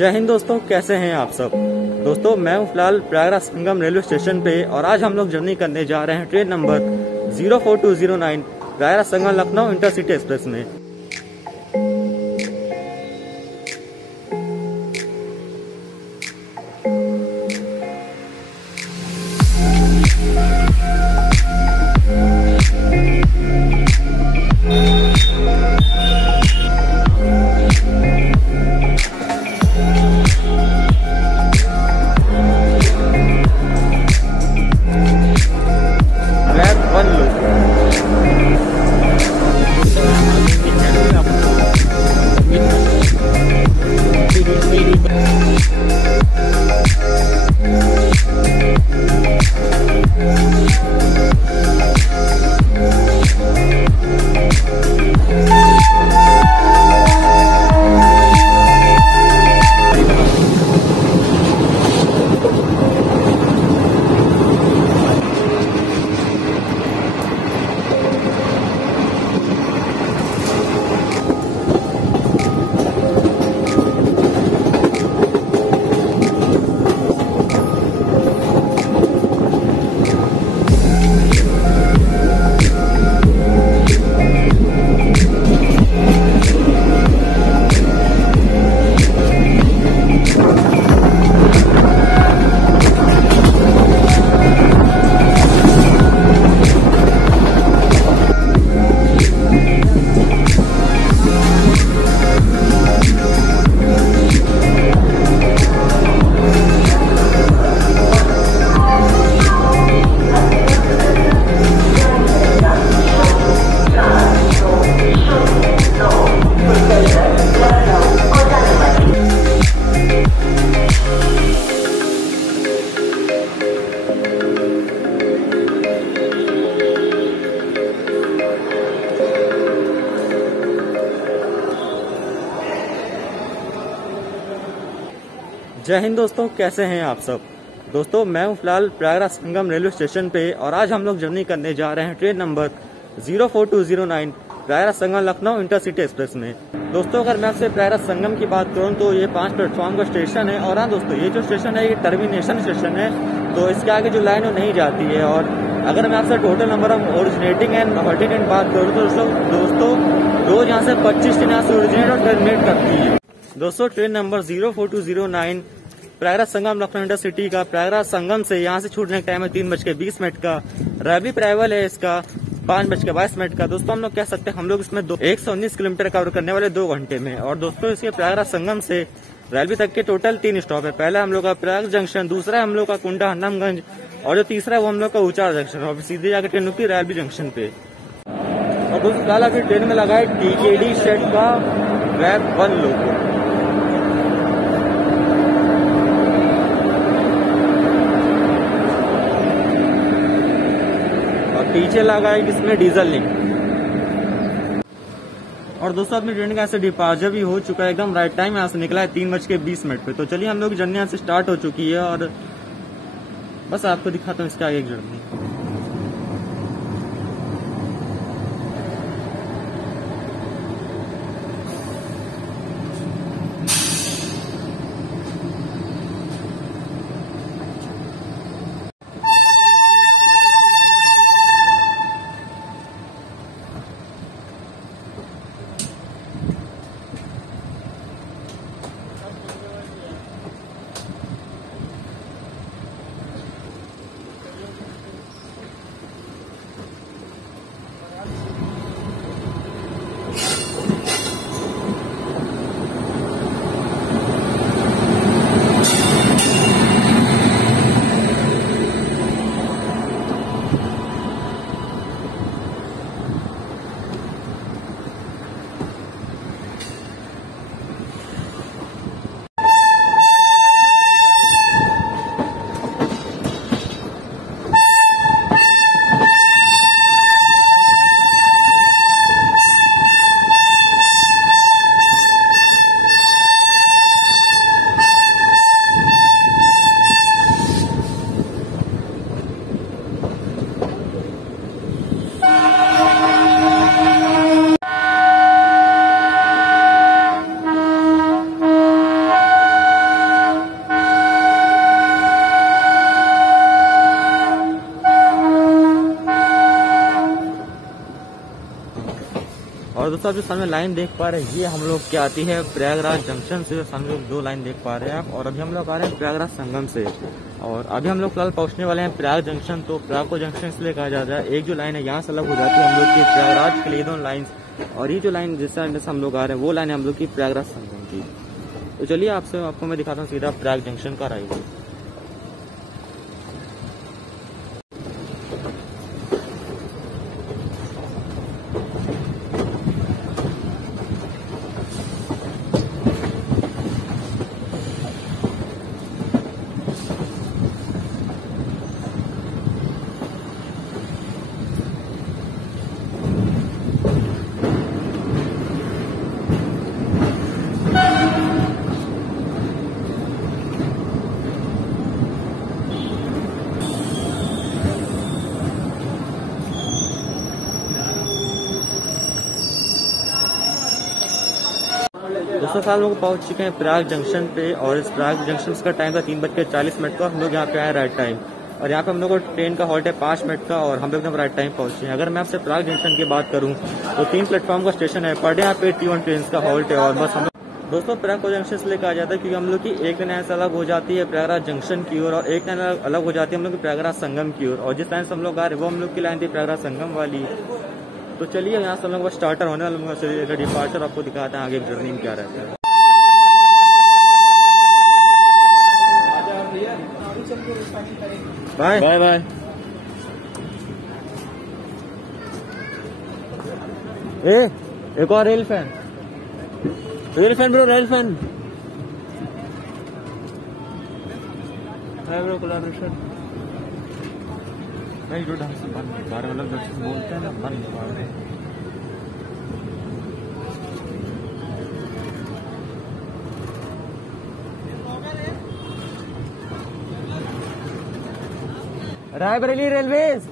जय हिंद दोस्तों, कैसे हैं आप सब। दोस्तों मैं हूं फिलहाल प्रयागराज संगम रेलवे स्टेशन पे और आज हम लोग जर्नी करने जा रहे हैं train number 04209 Prayagraj Sangam Lucknow intercity express में। जय हिंद दोस्तों, कैसे हैं आप सब। दोस्तों मैं हूं फिलहाल प्रयागराज संगम रेलवे स्टेशन पे और आज हम लोग जर्नी करने जा रहे हैं train number 04209 Prayagraj Sangam Lucknow intercity express में। दोस्तों अगर मैं आपसे प्रयागराज संगम की बात करूं तो ये 5 प्लेटफॉर्म का स्टेशन है और हाँ दोस्तों ये जो स्टेशन है ये टर्मिनेशन स्टेशन है, तो इसके आगे जो लाइन वो नहीं जाती है। और अगर मैं आपसे total number of originating and halting बात करूँ तो दोस्तों रोज यहाँ से 25 ट्रेन यहाँ से ओरिजिनेट और टर्मिनेट करती है। दोस्तों train number 04209 Prayagraj Sangam Lucknow intercity का प्रयागराज संगम से यहाँ से छूटने का टाइम है 3:20 का। रैली ट्रैवल है इसका 5:22 का। दोस्तों हम लोग कह सकते हैं हम लोग इसमें 119 किलोमीटर कवर करने वाले 2 घंटे में। और दोस्तों इसके प्रयागराज संगम से रैली तक के टोटल 3 स्टॉप है। पहला हम लोग का प्रयाग जंक्शन, दूसरा है हम लोग का कुंडा हनुमानगंज और जो तीसरा है वो हम लोग का ऊंचार जंक्शन और सीधे जाकर ट्रेन रुकती रैली जंक्शन पे। और दोस्तों फिलहाल अभी ट्रेन में लगा है TKD सेट का वैब 1 लोगो। पीछे लगा है इसमें डीजल लिंक। और दोस्तों अपनी ट्रेन का ऐसे डिपार्चर भी हो चुका है, एकदम राइट टाइम यहाँ से निकला है 3:20 पे। तो चलिए हम लोग जर्नी यहाँ से स्टार्ट हो चुकी है और बस आपको दिखाता हूँ इसका आगे एक जर्नी। दोस्तों आप जो सामने लाइन देख पा रहे हैं ये हम लोग क्या आती है प्रयागराज जंक्शन से। सामने लोग 2 लाइन देख पा रहे हैं आप। और अभी हम लोग आ रहे हैं प्रयागराज संगम से और अभी हम लोग फिलहाल पहुंचने वाले हैं प्रयाग जंक्शन। तो प्रयाग को जंक्शन इसलिए कहा जाता है, एक जो लाइन है यहाँ से अलग हो जाती है हम लोग की प्रयागराज के लिए 2 लाइन, और ये जो लाइन जिस लाइन से हम लोग आ रहे हैं वो लाइन है हम लोग की प्रयागराज संगम की। तो चलिए आपको मैं दिखाता हूँ सीधा प्रयाग जंक्शन का राइड। दोस्तों फिलहाल लोग पहुंच चुके हैं प्रयाग जंक्शन पे और इस प्रयाग जंक्शन का टाइम था 3:40 का। हम लोग यहाँ पे आए राइट टाइम और यहाँ पे हम लोग को ट्रेन का हॉल्ट है 5 मिनट का और हम लोग एकदम राइट टाइम पहुंचे हैं। अगर मैं आपसे प्रयाग जंक्शन की बात करूँ तो 3 प्लेटफॉर्म का स्टेशन है, पर डे यहाँ पे T1 ट्रेन का हॉल्ट है और बस हम दोस्तों प्रयाग को जंक्शन इसलिए कहा जाता है क्योंकि हम लोग की एक लाइन ऐसा अलग हो जाती है प्रयागराज जंक्शन की ओर और एक लाइन अलग हो जाती है हम लोग की प्रयागराज संगम की ओर। और जिस लाइन से हम लोग आ रहे हैं वो हम लोग की लाइन थी प्रयागराज संगम वाली। तो चलिए यहाँ से हम लोग स्टार्टर होने वाला डिपार्चर आपको दिखाते हैं आगे जर्नी में क्या रहता है। Bye bye bye. एक और rail fan bro, rail fan है ब्रो। कोलैबोरेशन नहीं जो ढंग से बारे मतलब बोलते हैं ना मन। रायबरेली रेलवेज।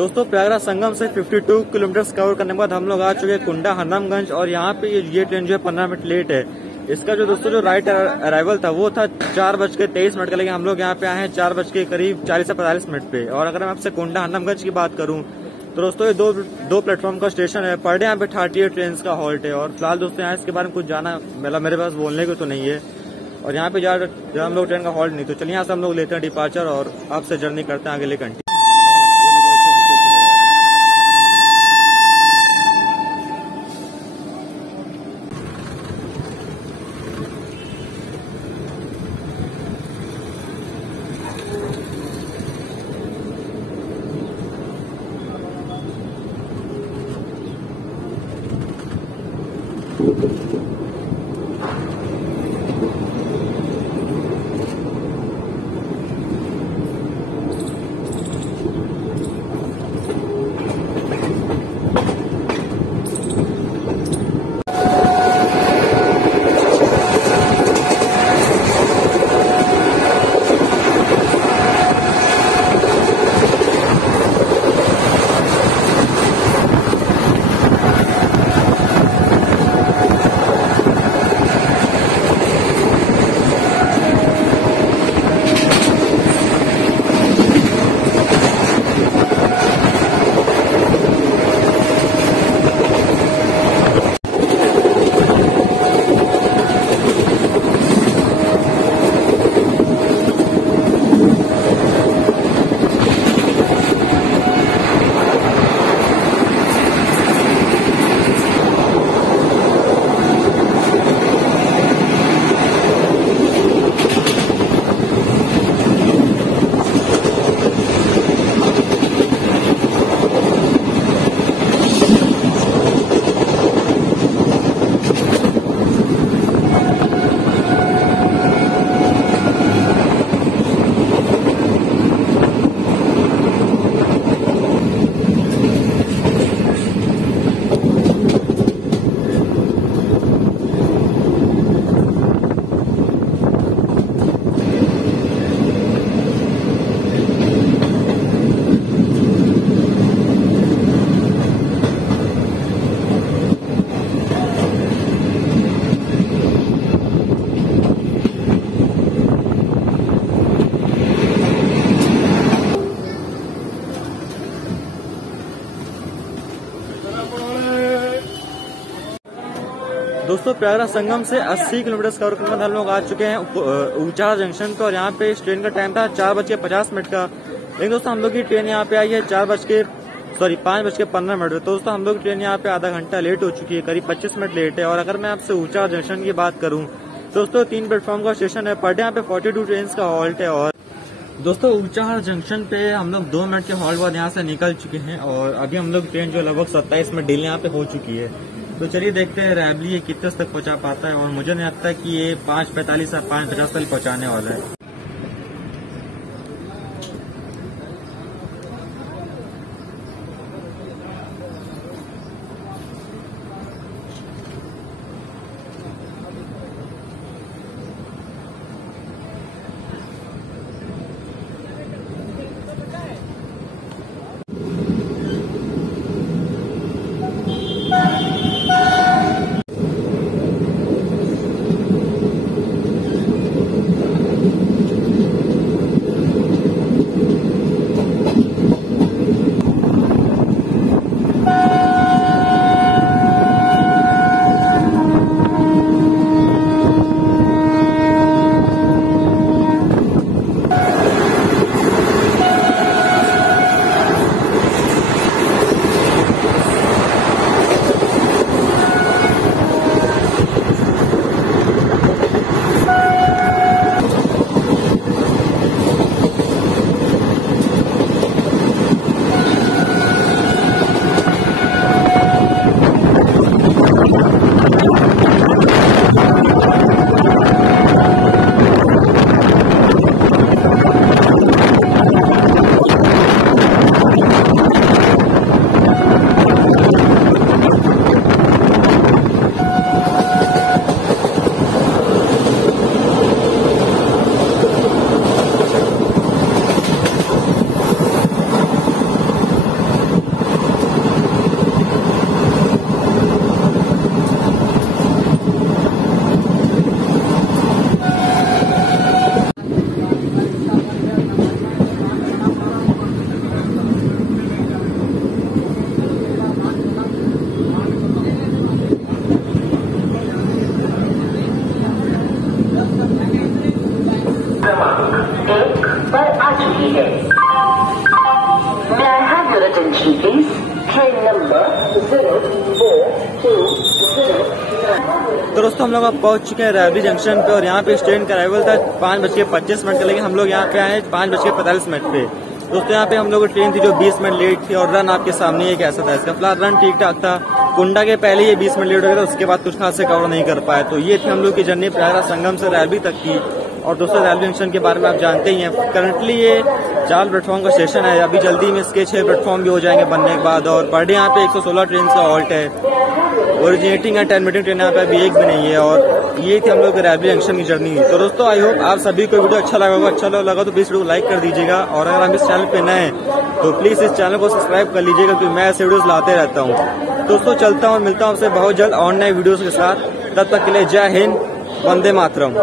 दोस्तों प्रयागराज संगम से 52 किलोमीटर कवर करने के बाद हम लोग आ चुके हैं कुंडा हरनामगंज, और यहाँ पे ये ट्रेन जो है 15 मिनट लेट है। इसका जो दोस्तों जो राइट अराइवल था वो था 4:23 का, लेकिन हम लोग यहाँ पे आए हैं 4:40 से 45 मिनट पे। और अगर मैं आपसे कुंडा हरनामगंज की बात करूँ तो दोस्तों ये दो प्लेटफॉर्म का स्टेशन है। पर डे यहाँ पे 38 ट्रेन का हॉल्ट है। और फिलहाल दोस्तों यहाँ इसके बारे में कुछ जाना मतलब मेरे पास बोलने को तो नहीं है, और यहाँ पे ज्यादा हम लोग ट्रेन का हॉल्ट नहीं। तो चलिए यहाँ से हम लोग लेते हैं डिपार्चर और आपसे जर्नी करते हैं आगे ले कंटिन्यू। दोस्तों प्रयागराज संगम से 80 किलोमीटर कवर करने में हम लोग आ चुके हैं ऊंचा जंक्शन पे। और यहाँ पे इस ट्रेन का टाइम था 4:50 का, लेकिन दोस्तों हम लोग की ट्रेन यहाँ पे आई है 5:15 तो दोस्तों हम लोग की ट्रेन यहाँ पे आधा घंटा लेट हो चुकी है, करीब 25 मिनट लेट है। और अगर मैं आपसे ऊंचा जंक्शन की बात करूँ दोस्तों 3 प्लेटफॉर्म का स्टेशन है, पर डे यहाँ पे 42 ट्रेन का हॉल्ट है। और दोस्तों ऊंचा जंक्शन पे हम लोग 2 मिनट के हॉल्ट बाद यहाँ से निकल चुके हैं, और अभी हम लोग ट्रेन जो लगभग 27 मिनट डिले यहाँ पे हो चुकी है। तो चलिए देखते हैं रैबली ये कितने तक पहुंचा पाता है, और मुझे नहीं लगता कि ये 5:45 या 5:50 तक पहुंचाने वाला है। तो दोस्तों हम लोग अब पहुंच चुके हैं रैवली जंक्शन पे और यहाँ पे इस ट्रेन का अराइवल था 5:25 के, लेकिन हम लोग यहाँ पे आए 5:45 पे। दोस्तों यहाँ पे हम लोग ट्रेन थी जो 20 मिनट लेट थी और रन आपके सामने ये कैसा था। इसका फिलहाल रन ठीक ठाक था। कुंडा के पहले ये 20 मिनट लेट हो गया था, उसके बाद कुछ खास से कवर नहीं कर पाया। तो ये थी हम लोग की जर्नी प्रयागराज संगम से रैवली तक की। और दोस्तों रैवली जंक्शन के बारे में आप जानते ही हैं, करंटली ये 4 प्लेटफॉर्म का स्टेशन है। अभी जल्दी में इसके 6 प्लेटफॉर्म भी हो जाएंगे बनने के बाद। और पर डे यहाँ पे 116 ट्रेन का हॉल्ट है। ओरिजिनेटिंग एंड टर्मिनेटिंग ट्रेन यहाँ पे अभी एक भी नहीं है। और ये थी हम लोग रैवली जंक्शन की जर्नी। तो दोस्तों आई होप आप सभी को वीडियो अच्छा लगा होगा। अच्छा लगा तो प्लीज वीडियो को लाइक कर दीजिएगा। और अगर आप इस चैनल पे नए हैं तो प्लीज इस चैनल को सब्सक्राइब कर लीजिएगा, क्योंकि मैं ऐसे वीडियोस लाते रहता हूँ। दोस्तों चलता हूँ और मिलता हूँ आपसे बहुत जल्द और नए वीडियोस के साथ। तब तक के लिए जय हिंद, वंदे मातरम।